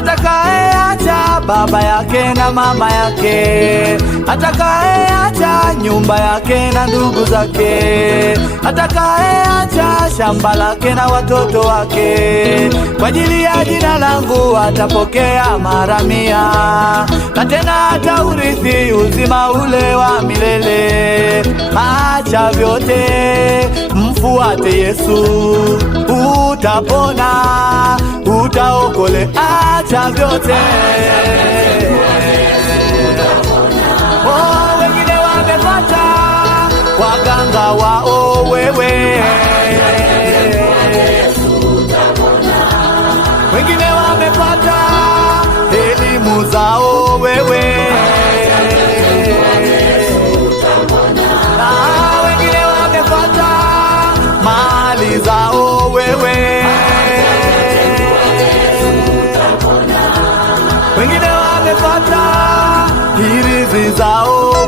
atakayeacha baba yake na mama yake, atakayeacha nyumba yake na ndugu zake, atakayeacha shamba lake na watoto wake, kwa ajili ya jina langu atapokea mara 100, na tena ataurithi uzima ule wa milele. Acha vyote, mfuate Yesu, utapona, utaokole. Acha vyote, oh, wengine wamepata waganga wao, wewe wengine wamepata elimu zao, wewe na wengine wamepata mali zao, wewe wengine wamepata hirizi zao.